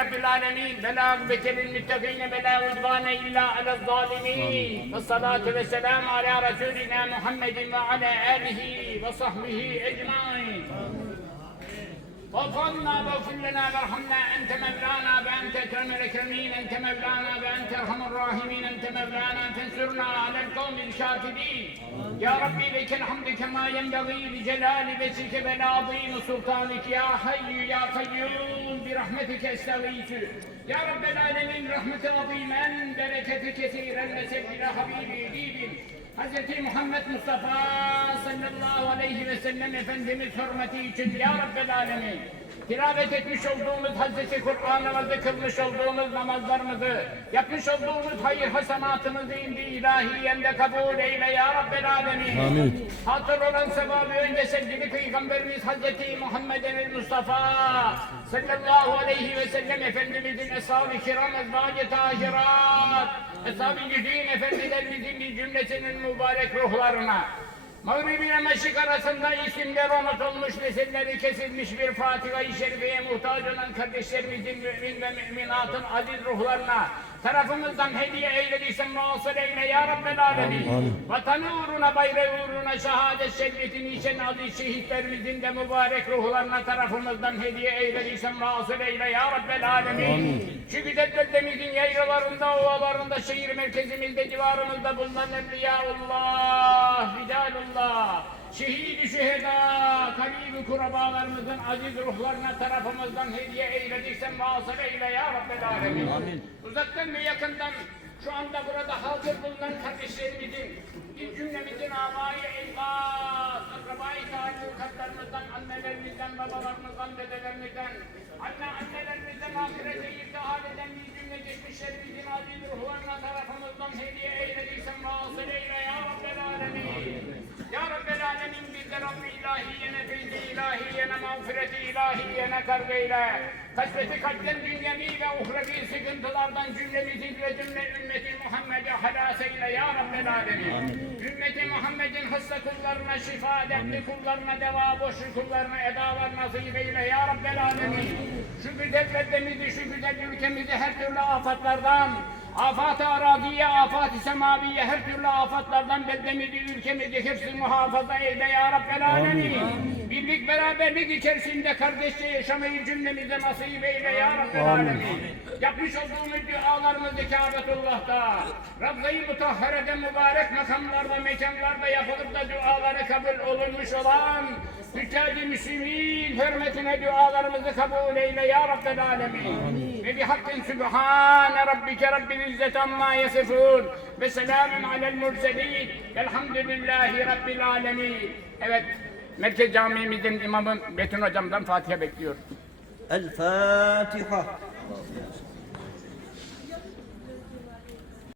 رب العالمين بلا عقبة للمتقين بلا عدوان إلا على الظالمين والصلاة والسلام على رسولنا محمد وعلى آله وصحبه أجمعين وفضلنا واغفر لنا وارحمنا انت مولانا وانت اكرم الاكرمين انت مولانا وانت ارحم الراحمين انت مولانا فانصرنا على القوم الكافرين يا ربي لك الحمد كما ينبغي لجلال وجهك ولعظيم سلطانك يا حي يا قيوم برحمتك استغيث يا رب العالمين رحمة عظيما بركة كثيرا وسبل حبيبي ديب Hz. Muhammed Mustafa sallallahu aleyhi ve sellem Efendimiz hürmeti için Ya Rabbel Alemin tilavet etmiş olduğumuz Hz. Kur'an'ımızı kılmış olduğumuz namazlarımızı yapmış olduğumuz hayır hasenatımızı indi ilahiyende kabul eyle Ya Rabbel Alemin Amin. Hatır olan sevabı önce sevgili Peygamberimiz Hz. Muhammed'in Mustafa sallallahu aleyhi ve sellem Efendimizin eshab-ı kiram ezvacı tahirat Eshab-ı güzin efendilerimizin bir cümlesinin mübarek ruhlarına Mağrib ile Meşrik arasında isimleri unutulmuş, nesilleri kesilmiş bir Fatiha-i Şerife'ye muhtaç olan kardeşlerimizin mümin ve müminatın aziz ruhlarına tarafımızdan hediye eylediysen muasır eyle ya Rabbel Alemin. Vatanı uğruna, bayrağı uğruna, şehadet şerifini içen aziz şehitlerimizin de mübarek ruhlarına tarafımızdan hediye eylediysen muasır eyle ya Rabbel Alemin. Şu güzel beldemizin yaylalarında, ovalarında, şehir merkezimizde, civarımızda bulunan Evliyaullah, Vidalullah, şehid-i şüheda, kalib-i kurabalarımızın aziz ruhlarına tarafımızdan hediye eylediysen vasıl eyle ya Rabbel Alemin. Uzaktan ve yakından? Şu anda burada hazır bulunan kardeşlerimizin, bir cümlemizin amayı evlat, akrabayı talukatlarımızdan, annelerimizden, babalarımızdan, dedelerimizden, anne annelerimizden, ahirete irtihal eden bir cümle geçmişlerimizin aziz ruhlarına tarafımızdan hediye eylediysen vasıl eyle ya Rabbel Alemin. Ya Rabbel Alemin bizde Rabbi feyzi ilahiyene, mağfireti ilahiyene kardeyle. Kasveti kalpten dünyevi ve uhrevi sıkıntılardan cümlemizin ve cümle ümmeti Muhammed'e halas eyle ya Rabbel Alemin. Ümmeti Muhammed'in hasta kullarına şifa, dertli kullarına deva, boşu kullarına edalar nasip eyle ya Rabbel Alemin. Şu güzel beldemizi, şu güzel ülkemizi her türlü afatlardan, Afat-ı araziye, afat-ı semaviye, her türlü afatlardan beldemizi, ülkemizi hıfzı muhafaza eyle ya Rabbel Alemin. Birlik beraberlik içerisinde kardeşçe yaşamayı cümlemize nasip eyle ya Rabbel Alemin. Yapmış olduğumuz dualarımızı Kâbetullah'ta, Rabza-i Mutahhare'de mübarek makamlarda, mekanlarda yapılıp da duaları kabul olunmuş olan Üstad-ı Müslümin hürmetine dualarımızı kabul eyle ya Rabbel Alemin. Amin. Ve bihakkın Sübhane Rabbike Rabbil İzzet amma yasifun ve selamun alel murselin velhamdülillahi Rabbil Alemin. Evet, Merkez Camii'mizin imamı Metin Hocam'dan Fatiha bekliyor. El Fatiha.